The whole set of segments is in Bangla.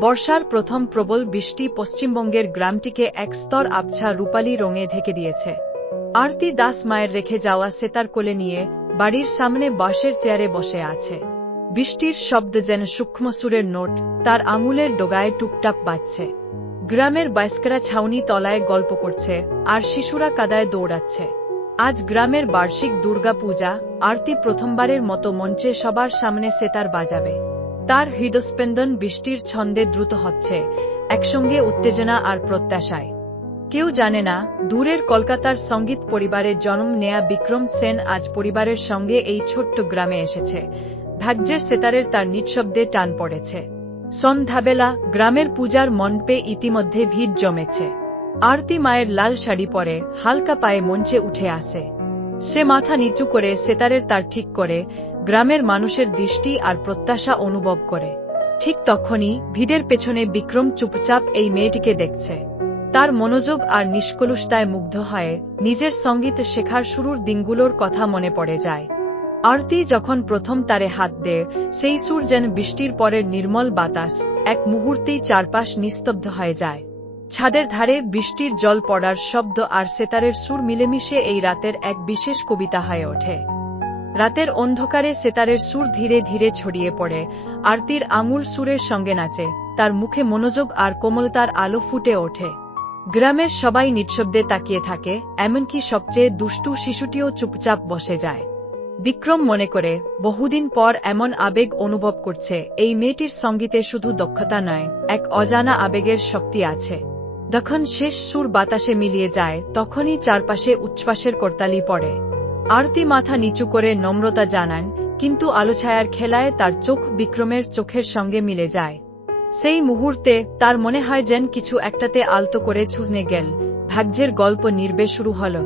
বর্ষার প্রথম প্রবল বৃষ্টি পশ্চিমবঙ্গের গ্রামটিকে এক স্তর আবছা রূপালী রঙে ঢেকে দিয়েছে। আরতি দাস মায়ের রেখে যাওয়া সেতার কোলে নিয়ে বাড়ির সামনে বাঁশের চেয়ারে বসে আছে। বৃষ্টির শব্দ যেন সূক্ষ্ম সুরের নোট, তার আঙুলের ডোগায় টুপটাপ বাজছে। গ্রামের বায়স্করা ছাউনি তলায় গল্প করছে, আর শিশুরা কাদায় দৌড়াচ্ছে। আজ গ্রামের বার্ষিক দুর্গা পূজা আরতি প্রথমবারের মতো মঞ্চে সবার সামনে সেতার বাজাবে। তার হৃদস্পন্দন বৃষ্টির ছন্দে দ্রুত হচ্ছে, একসঙ্গে উত্তেজনা আর প্রত্যাশায়। কেউ জানে না, দূরের কলকাতার সংগীত পরিবারে জন্ম নেয়া বিক্রম সেন আজ পরিবারের সঙ্গে এই ছোট্ট গ্রামে এসেছে। ভাগ্যের সেতারের তার নিঃশব্দে টান পড়েছে। সন্ধ্যাবেলা গ্রামের পূজার মণ্ডপে ইতিমধ্যে ভিড় জমেছে। আরতি মায়ের লাল শাড়ি পরে হালকা পায়ে মঞ্চে উঠে আসে। সে মাথা নিচু করে সেতারের তার ঠিক করে, গ্রামের মানুষের দৃষ্টি আর প্রত্যাশা অনুভব করে। ঠিক তখনই ভিড়ের পেছনে বিক্রম চুপচাপ এই মেয়েটিকে দেখছে। তার মনোযোগ আর নিষ্কলুষতায় মুগ্ধ হয়ে, নিজের সংগীত শেখার শুরুর দিনগুলোর কথা মনে পড়ে যায়। আরতি যখন প্রথম তারে হাত দেয়, সেই সুর যেন বৃষ্টির পরের নির্মল বাতাস, এক মুহূর্তেই চারপাশ নিস্তব্ধ হয়ে যায়। ছাদের ধারে বৃষ্টির জল পড়ার শব্দ আর সেতারের সুর মিলেমিশে এই রাতের এক বিশেষ কবিতা হয়ে ওঠে। রাতের অন্ধকারে সেতারের সুর ধীরে ধীরে ছড়িয়ে পড়ে, আরতির আঙুল সুরের সঙ্গে নাচে, তার মুখে মনোযোগ আর কোমলতার আলো ফুটে ওঠে। গ্রামের সবাই নিঃশব্দে তাকিয়ে থাকে, এমনকি সবচেয়ে দুষ্টু শিশুটিও চুপচাপ বসে যায়। বিক্রম মনে করে, বহুদিন পর এমন আবেগ অনুভব করছে, এই মেয়েটির সঙ্গীতে শুধু দক্ষতা নয়, এক অজানা আবেগের শক্তি আছে। যখন শেষ সুর বাতাসে মিলিয়ে যায়, তখনই চারপাশে উচ্ছ্বাসের করতালি পড়ে। আরতি মাথা নিচু করে নম্রতা জানান, কিন্তু আলোছায়ার খেলায় তার চোখ বিক্রমের চোখের সঙ্গে মিলে যায়। সেই মুহূর্তে তার মনে হয় যেন কিছু একটাতে আলতো করে ছুজনে গেল, ভাগ্যের গল্প নির্বে শুরু হল।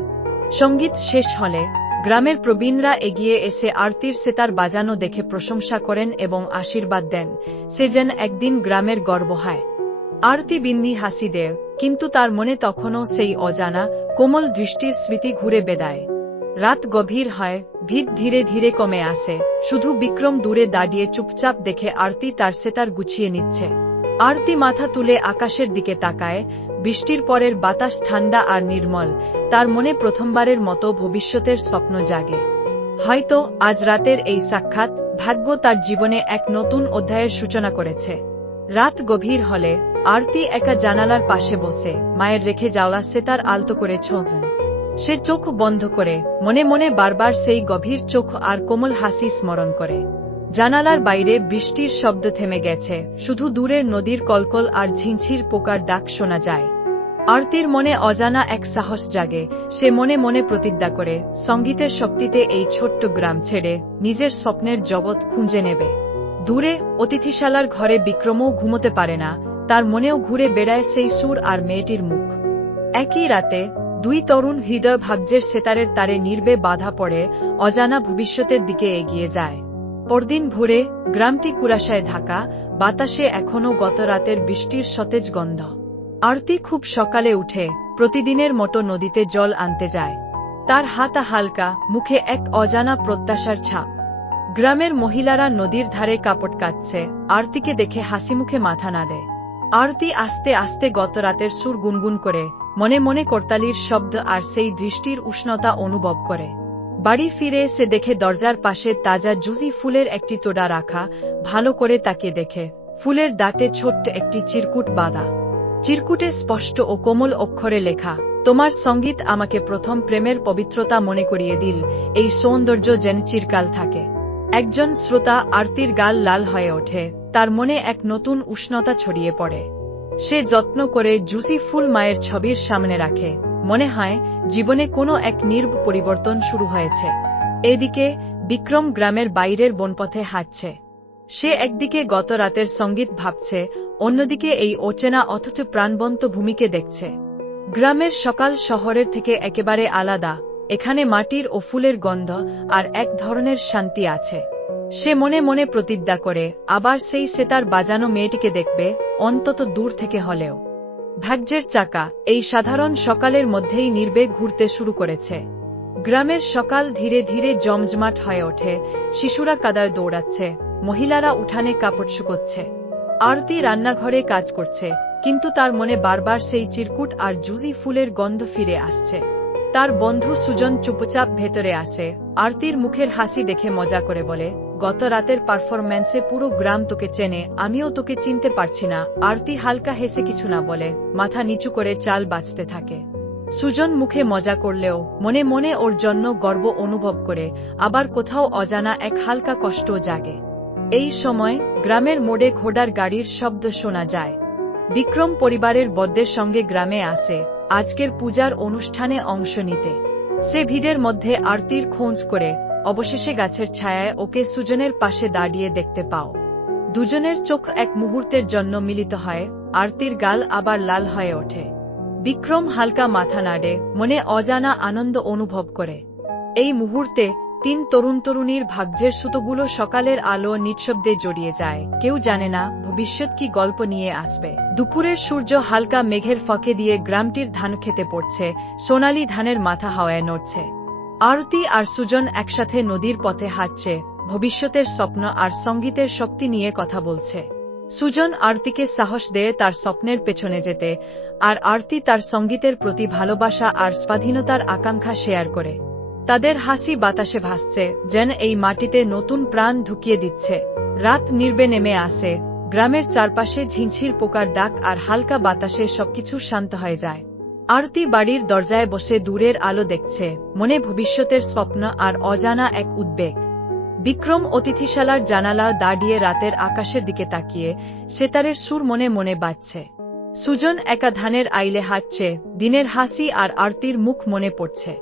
সংগীত শেষ হলে, গ্রামের প্রবীণরা এগিয়ে এসে আরতির সেতার বাজানো দেখে প্রশংসা করেন এবং আশীর্বাদ দেন, সে যেন একদিন গ্রামের গর্ব হয়। আরতি বিন্দি হাসি দেয় কিন্তু তার মনে তখনও সেই অজানা, কোমল দৃষ্টির স্মৃতি ঘুরে বেদায়। রাত গভীর হয় ভিড় ধীরে ধীরে কমে আসে, শুধু বিক্রম দূরে দাঁড়িয়ে চুপচাপ দেখে আরতি তার সেতার গুছিয়ে নিচ্ছে। আরতি মাথা তুলে আকাশের দিকে তাকায়, বৃষ্টির পরের বাতাস ঠান্ডা আর নির্মল, তার মনে প্রথমবারের মতো ভবিষ্যতের স্বপ্ন জাগে। হয়তো আজ রাতের এই সাক্ষাৎ ভাগ্য তার জীবনে এক নতুন অধ্যায়ের সূচনা করেছে। রাত গভীর হলে আরতি একা জানালার পাশে বসে, মায়ের রেখে যাওয়া সেতার আলতো করে ছোঁজন। সে চোখ বন্ধ করে, মনে মনে বারবার সেই গভীর চোখ আর কোমল হাসি স্মরণ করে। জানালার বাইরে বৃষ্টির শব্দ থেমে গেছে, শুধু দূরের নদীর কলকল আর ঝিঞ্ঝির পোকার ডাক শোনা যায়। আরতির মনে অজানা এক সাহস জাগে, সে মনে মনে প্রতিজ্ঞা করে, সঙ্গীতের শক্তিতে এই ছোট্ট গ্রাম ছেড়ে, নিজের স্বপ্নের জগৎ খুঁজে নেবে। দূরে, অতিথিশালার ঘরে বিক্রমও ঘুমোতে পারে না তার মনেও ঘুরে বেড়ায় সেই সুর আর মেয়েটির মুখ। একই রাতে দুই তরুণ হৃদয় ভাগ্যের সেতারের তারে নির্বে বাধা পড়ে, অজানা ভবিষ্যতের দিকে এগিয়ে যায়। পরদিন ভোরে গ্রামটি কুরাশায় ঢাকা, বাতাসে এখনও গত রাতের বৃষ্টির সতেজ গন্ধ। আরতি খুব সকালে উঠে, প্রতিদিনের মতো নদীতে জল আনতে যায়। তার হাতা হালকা, মুখে এক অজানা প্রত্যাশার ছাপ। গ্রামের মহিলারা নদীর ধারে কাপড় কাটছে আরতিকে দেখে হাসি মুখে মাথা না দেয় আরতি আস্তে আস্তে গত রাতের সুর গুনগুন করে, মনে মনে করতালির শব্দ আর সেই দৃষ্টির উষ্ণতা অনুভব করে। বাড়ি ফিরে এসে দেখে দরজার পাশে তাজা জুজি ফুলের একটি তোড়া রাখা, ভালো করে তাকে দেখে। ফুলের দাঁতে ছোট্ট একটি চিরকুট বাঁধা। চিরকুটে স্পষ্ট ও কোমল অক্ষরে লেখা, তোমার সংগীত আমাকে প্রথম প্রেমের পবিত্রতা মনে করিয়ে দিল, এই সৌন্দর্য যেন চিরকাল থাকে। একজন শ্রোতা আরতির গাল লাল হয়ে ওঠে, তার মনে এক নতুন উষ্ণতা ছড়িয়ে পড়ে। সে যত্ন করে জুসি ফুল মায়ের ছবির সামনে রাখে। মনে হয়, জীবনে কোনো এক নির্ব পরিবর্তন শুরু হয়েছে। এদিকে, বিক্রম গ্রামের বাইরের বনপথে হাঁটছে। সে একদিকে গত রাতের সংগীত ভাবছে, অন্যদিকে এই অচেনা অথচ প্রাণবন্ত ভূমিকে দেখছে। গ্রামের সকাল শহরের থেকে একেবারে আলাদা। এখানে মাটির ও ফুলের গন্ধ আর এক ধরনের শান্তি আছে। সে মনে মনে প্রতিজ্ঞা করে, আবার সেই সেতার বাজানো মেয়েটিকে দেখবে, অন্তত দূর থেকে হলেও। ভাগ্যের চাকা, এই সাধারণ সকালের মধ্যেই নির্বেগ ঘুরতে শুরু করেছে। গ্রামের সকাল ধীরে ধীরে জমজমাট হয়ে ওঠে, শিশুরা কাদায় দৌড়াচ্ছে, মহিলারা উঠানে কাপড় শুকোচ্ছে। আরতি রান্নাঘরে কাজ করছে, কিন্তু তার মনে বারবার সেই চিরকুট আর জুজি ফুলের গন্ধ ফিরে আসছে। তার বন্ধু সুজন চুপচাপ ভেতরে আসে। আরতির মুখের হাসি দেখে মজা করে বলে, গত রাতের পারফরম্যান্সে পুরো গ্রাম তোকে চেনে, আমিও তোকে চিনতে পারছি না। আরতি হালকা হেসে কিছু না বলে, মাথা নিচু করে চাল বাঁচতে থাকে। সুজন মুখে মজা করলেও, মনে মনে ওর জন্য গর্ব অনুভব করে, আবার কোথাও অজানা এক হালকা কষ্ট জাগে। এই সময়, গ্রামের মোড়ে ঘোড়ার গাড়ির শব্দ শোনা যায়। বিক্রম পরিবারের বদ্যের সঙ্গে গ্রামে আসে। আজকের পূজার অনুষ্ঠানে অংশ নিতে। সে ভিড়ের মধ্যে আরতির খোঁজ করে, অবশেষে গাছের ছায়ায় ওকে সুজনের পাশে দাঁড়িয়ে দেখতে পাও। দুজনের চোখ এক মুহূর্তের জন্য মিলিত হয়, আরতির গাল আবার লাল হয়ে ওঠে। বিক্রম হালকা মাথা নাড়ে, মনে অজানা আনন্দ অনুভব করে। এই মুহূর্তে তিন তরুণ তরুণীর ভাগ্যের সুতোগুলো সকালের আলো নিঃশব্দে জড়িয়ে যায়, কেউ জানে না ভবিষ্যৎ কি গল্প নিয়ে আসবে? দুপুরের সূর্য হালকা মেঘের ফাঁকে দিয়ে গ্রামটির ধান খেতে পড়ছে, সোনালি ধানের মাথা হাওয়ায় নড়ছে। আরতি আর সুজন একসাথে নদীর পথে হাঁটছে, ভবিষ্যতের স্বপ্ন আর সঙ্গীতের শক্তি নিয়ে কথা বলছে। সুজন আরতিকে সাহস দেয় তার স্বপ্নের পেছনে যেতে, আর আরতি তার সঙ্গীতের প্রতি ভালোবাসা আর স্বাধীনতার আকাঙ্ক্ষা শেয়ার করে। তাদের হাসি বাতাসে ভাসছে, যেন এই মাটিতে নতুন প্রাণ ঢুকিয়ে দিচ্ছে। রাত নির্বে নেমে আসে গ্রামের চারপাশে ঝিঁঝির পোকার ডাক আর হালকা বাতাসে সবকিছু শান্ত হয়ে যায়। আরতি বাড়ির দরজায় বসে দূরের আলো দেখছে, মনে ভবিষ্যতের স্বপ্ন আর অজানা এক উদ্বেগ। বিক্রম অতিথিশালার জানালা দাঁড়িয়ে রাতের আকাশের দিকে তাকিয়ে, সেতারের সুর মনে মনে বাজছে। সুজন একা ধানের আইলে হাঁটছে, দিনের হাসি আর আরতির মুখ মনে পড়ছে।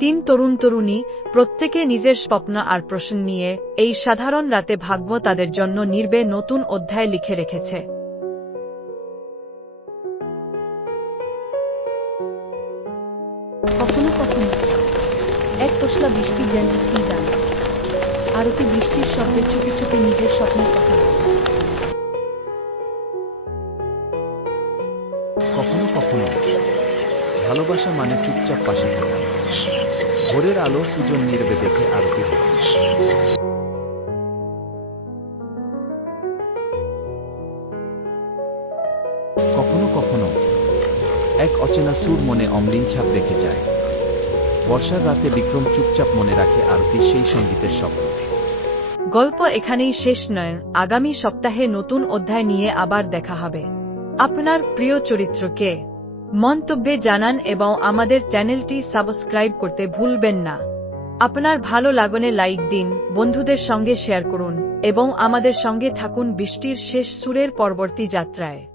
তিন তরুণ তরুণী প্রত্যেকে নিজের স্বপ্ন আর প্রশ্ন নিয়ে এই সাধারণ রাতে ভাগ্য তাদের জন্য নির্বে নতুন অধ্যায় লিখে রেখেছে। কখনো কখনো এক পশলা বৃষ্টি যেন একটি গান আরতি বৃষ্টির শব্দে চুপে চুপে নিজের স্বপ্নের কথা। কখনো কখনো ভালোবাসা মানে চুপচাপ পাশে থাকা। ভোরের আলো সুজন নির্বে দেখে আরতি কখনো কখনো এক অচেনা সুর মনে অমলিন ছাপ রেখে যায়। বর্ষার রাতে বিক্রম চুপচাপ মনে রাখে আরতির সেই সঙ্গীতের স্বপ্ন গল্প এখানেই শেষ নয়, আগামী সপ্তাহে নতুন অধ্যায় নিয়ে আবার দেখা হবে। আপনার প্রিয় চরিত্র কে? মন্তব্যে জানান এবং আমাদের চ্যানেলটি সাবস্ক্রাইব করতে ভুলবেন না। আপনার ভালো লাগনে লাইক দিন, বন্ধুদের সঙ্গে শেয়ার করুন, এবং আমাদের সঙ্গে থাকুন বৃষ্টির শেষ সুরের পরবর্তী যাত্রায়।